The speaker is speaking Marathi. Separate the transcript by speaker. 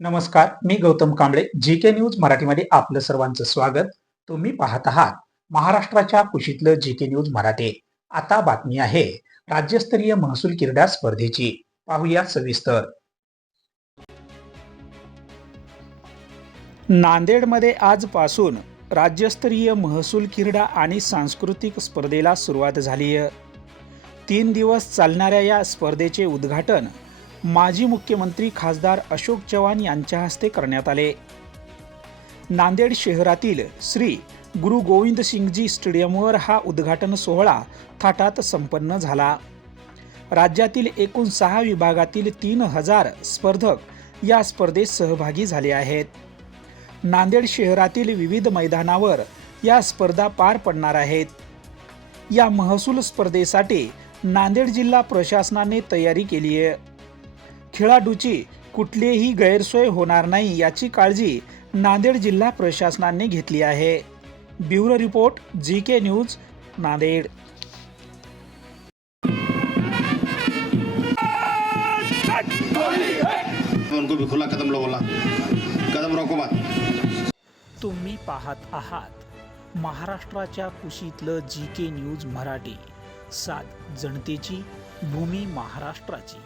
Speaker 1: नमस्कार मी Gautam Kamble G K news मराठीमध्ये आपलं सर्वांचं स्वागत. तुम्ही पाहत आहात महाराष्ट्राच्या कुशीतलं जी के न्यूज मराठी. आता बातमी आहे राज्यस्तरीय महसूल क्रीडा स्पर्धेची. पाहूया सविस्तर. नांदेडमध्ये आजपासून राज्यस्तरीय महसूल क्रीडा आणि सांस्कृतिक स्पर्धेला सुरुवात झाली आहे तीन दिवस चालणाऱ्या या स्पर्धेचे उद्घाटन माजी मुख्यमंत्री खासदार अशोक चव्हाण यांच्या हस्ते करण्यात आले. नांदेड शहरातील श्री गुरु गोविंद सिंगजी स्टेडियमवर हा उद्घाटन सोहळा थाटात संपन्न झाला. राज्यातील एकूण सहा विभागातील तीन हजार स्पर्धक या स्पर्धेत सहभागी झाले आहेत. नांदेड शहरातील विविध मैदानावर या स्पर्धा पार पडणार आहेत. या महसूल स्पर्धेसाठी नांदेड जिल्हा प्रशासनाने तयारी केली आहे खेळाडूची कुठलीही गैरसोय होणार नाही याची काळजी नांदेड जिल्हा प्रशासनाने घेतली आहे. Bureau report G K news Nanded.
Speaker 2: उनको भी खुला कदम कदम रोको मत।
Speaker 1: तुम्ही पाहत आहात महाराष्ट्राच्या कुशीतलं जी के न्यूज मराठी. सात जनतेची भूमी महाराष्ट्राची.